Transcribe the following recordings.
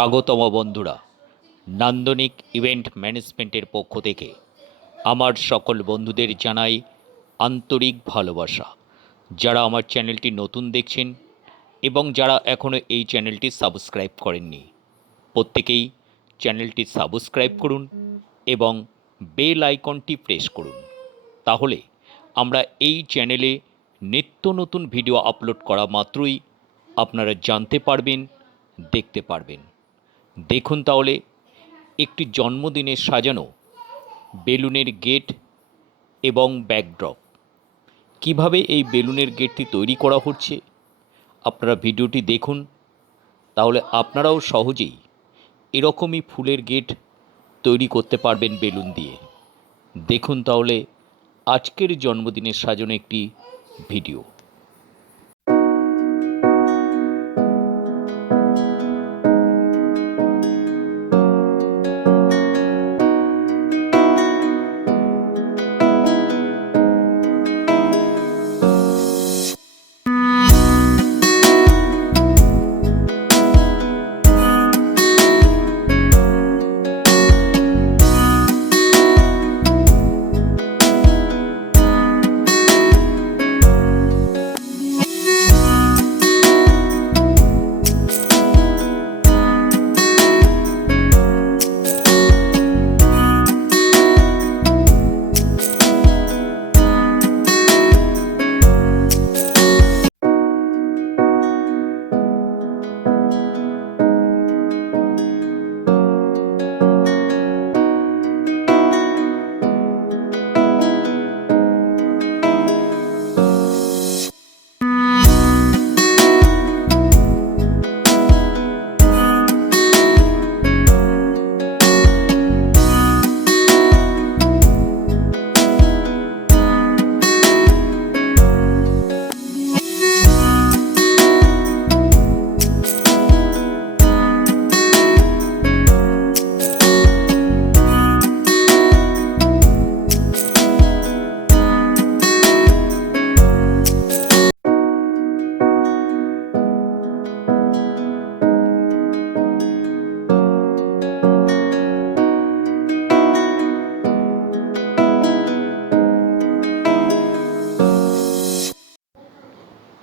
স্বাগতম বন্ধুরা, নান্দনিক ইভেন্ট ম্যানেজমেন্টের পক্ষ থেকে আমার সকল বন্ধুদের জানাই আন্তরিক ভালোবাসা। যারা আমার চ্যানেলটি নতুন দেখছেন এবং যারা এখনও এই চ্যানেলটি সাবস্ক্রাইব করেননি, প্রত্যেকেই চ্যানেলটি সাবস্ক্রাইব করুন এবং বেল আইকনটি প্রেস করুন। তাহলে আমরা এই চ্যানেলে নিত্য নতুন ভিডিও আপলোড করা মাত্রই আপনারা জানতে পারবেন, দেখতে পারবেন। দেখুন তাহলে একটি জন্মদিনে সাজানো বেলুনের গেট এবং ব্যাকড্রপ। কিভাবে এই বেলুনের গেটটি তৈরি করা হচ্ছে আপনারা ভিডিওটি দেখুন, তাহলে আপনারাও সহজেই এরকমই ফুলের গেট তৈরি করতে পারবেন বেলুন দিয়ে। দেখুন তাহলে আজকের জন্মদিনে সাজানো একটি ভিডিও।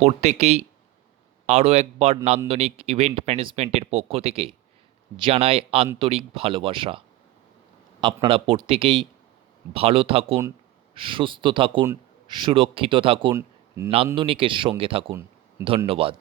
প্রত্যেকেই আরও একবার নান্দনিক ইভেন্ট ম্যানেজমেন্টের পক্ষ থেকে জানায় আন্তরিক ভালোবাসা। আপনারা প্রত্যেকেই ভালো থাকুন, সুস্থ থাকুন, সুরক্ষিত থাকুন, নান্দনিকের সঙ্গে থাকুন। ধন্যবাদ।